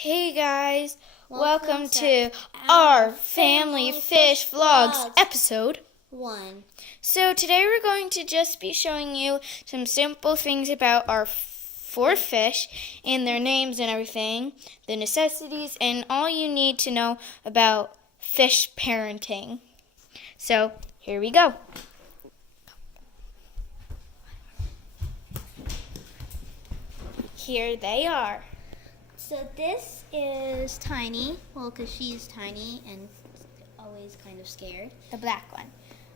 Hey guys, welcome to our Family Fish Vlogs episode 1. So today we're going to just be showing you some simple things about our four fish and their names and everything, the necessities, and all you need to know about fish parenting. So here we go. Here they are. So this is Tiny, well, because she's tiny and always kind of scared. The black one.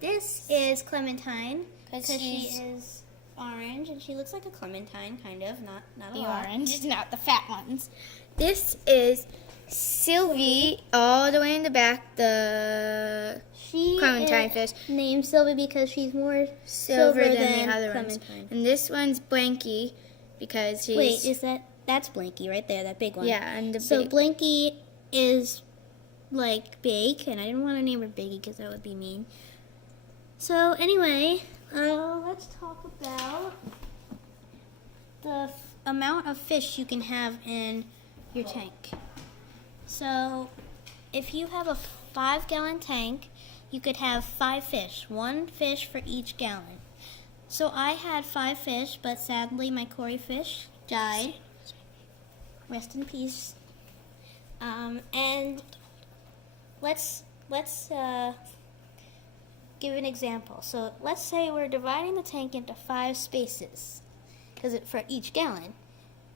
This is Clementine, because she she's- is orange, and she looks like a clementine, kind of, not a The lot. orange, not the fat ones. This is Sylvie, all the way in the back, the She Clementine is fish. named Sylvie because she's more Silver than the other ones. Clementine. And this one's Blanky because he's... Wait, that's Blanky right there, that big one. Yeah, and the So big... Blanky is like big, and I didn't want to name her Biggie because that would be mean. So anyway, let's talk about the amount of fish you can have in your tank. So if you have a 5-gallon tank, you could have 5 fish, 1 fish for each gallon. So I had 5 fish, but sadly my koi fish died. Rest in peace. And let's give an example. So let's say we're dividing the tank into 5 spaces, because for each gallon,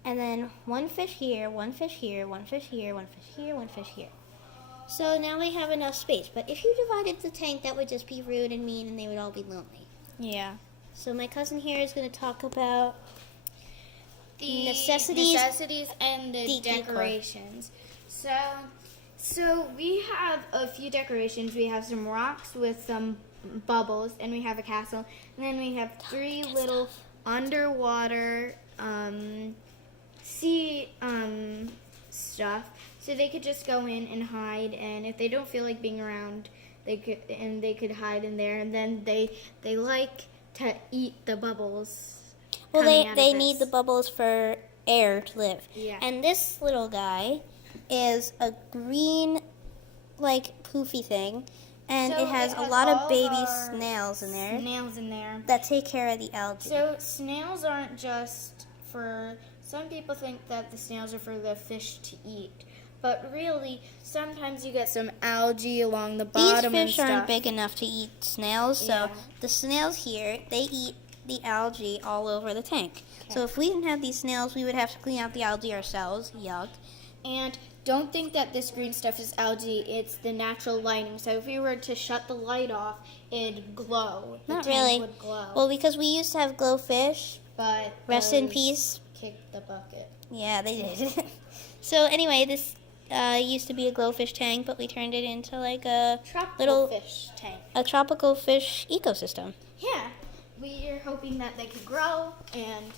and then 1 fish here, 1 fish here, 1 fish here, 1 fish here, 1 fish here. So now we have enough space. But if you divided the tank, that would just be rude and mean, and they would all be lonely. Yeah. So my cousin here is going to talk about The necessities and the decor. decorations. So we have a few decorations. We have some rocks with some bubbles, and we have a castle. And then we have 3 little underwater sea stuff. So they could just go in and hide, and if they don't feel like being around, they could hide in there. And then they like to eat the bubbles. Well, coming out they of need this. the bubbles for air to live. Yeah. And this little guy is a green, like, poofy thing, and So it has a all lot of of baby our snails in there Snails in there. that take care of the algae. So snails aren't just for, some people think that the snails are for the fish to eat, but really sometimes you get some algae along the These bottom and fish stuff. aren't big enough to eat snails, so Yeah. the snails here, they eat the algae all over the tank. So if we didn't have these snails, we would have to clean out the algae ourselves. Yuck. And don't think that this green stuff is algae, it's the natural lighting. So if we were to shut the light off, it'd glow. The Not tank really. would glow. Well, because we used to have glowfish. But Rest in those peace. kicked the bucket. Yeah, they did. So anyway, this used to be a glowfish tank, but we turned it into like a Tropical little fish tank. a tropical fish ecosystem. Yeah, we are hoping that they could grow and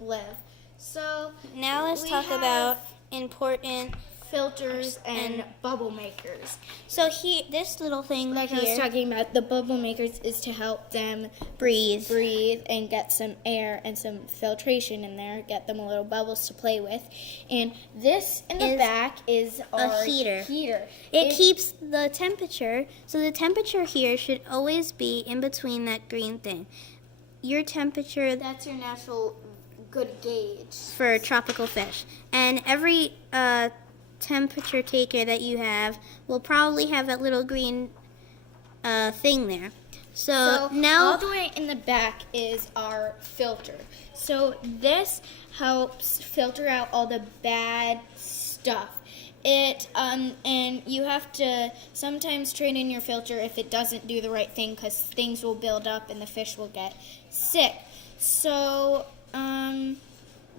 live. So Now let's we talk have about important. filters and bubble makers. So here, this little thing Like I was here, talking about, the bubble makers is to help them breathe. and get some air and some filtration in there, get them a little bubbles to play with. And this in the Is back is our heater. heater. It keeps the temperature. So the temperature here should always be in between that green thing. Your temperature That's your natural good gauge. for tropical fish, and every temperature taker that you have will probably have that little green thing there. So now all the way in the back is our filter. So this helps filter out all the bad stuff. And you have to sometimes trade in your filter if it doesn't do the right thing, because things will build up and the fish will get sick. So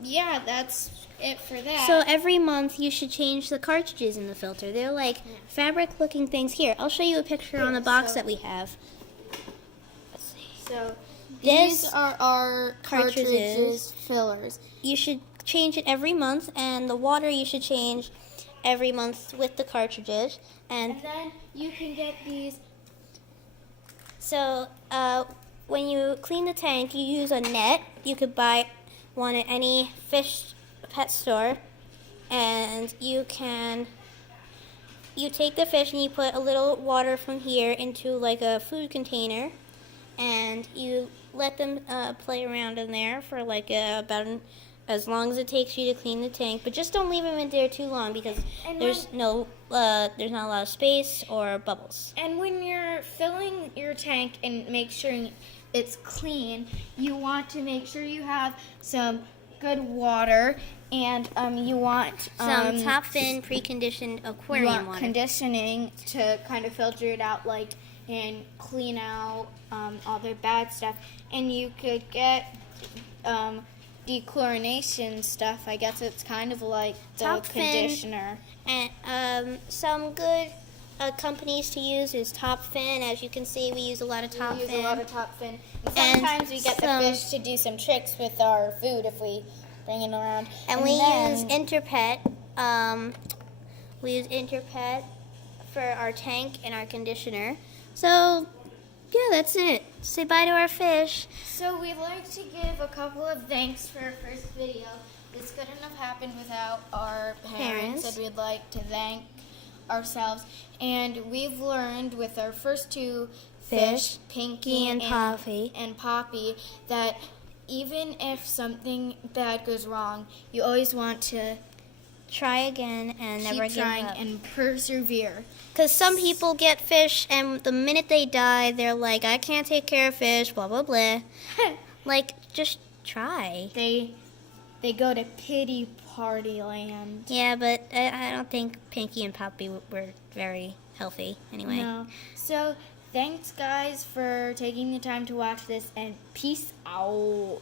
yeah, that's it for that. So every month you should change the cartridges in the filter. They're like fabric-looking things. Here, I'll show you a picture on the box that we have. So This these are our cartridges fillers. You should change it every month, and the water you should change every month with the cartridges. And And then you can get these. so when you clean the tank, you use a net. You could buy one at any fish pet store. and you take the fish and you put a little water from here into like a food container, and you let them play around in there for like as long as it takes you to clean the tank. But just don't leave them in there too long because And there's not a lot of space or bubbles. And when you're filling your tank and make sure it's clean, you want to make sure you have some good water, and you want Some top fin preconditioned you aquarium want water. conditioning to kind of filter it out, like, and clean out all the bad stuff. And you could get dechlorination stuff. I guess it's kind of like the Top fin. conditioner. And some good companies to use is Top Fin. As you can see, we use a lot of Top We use Fin. a lot of top fin. And And sometimes we get the some- fish to do some tricks with our food if we bring it around. And we then- use Interpet. We use Interpet for our tank and our conditioner. So, yeah, that's it. Say bye to our fish. So we'd like to give a couple of thanks for our first video. This couldn't have happened without our parents, Parents. and we'd like to thank ourselves. And we've learned with our first two fish, Pinky and Poppy. and Poppy, that even if something bad goes wrong, you always want to Try again and never keep give trying up. and persevere. Because some people get fish and the minute they die, they're like, I can't take care of fish, blah, blah, blah. Like, just try. They go to pity party land. Yeah, but I don't think Pinky and Poppy were very healthy anyway. No. So, thanks guys for taking the time to watch this, and peace out.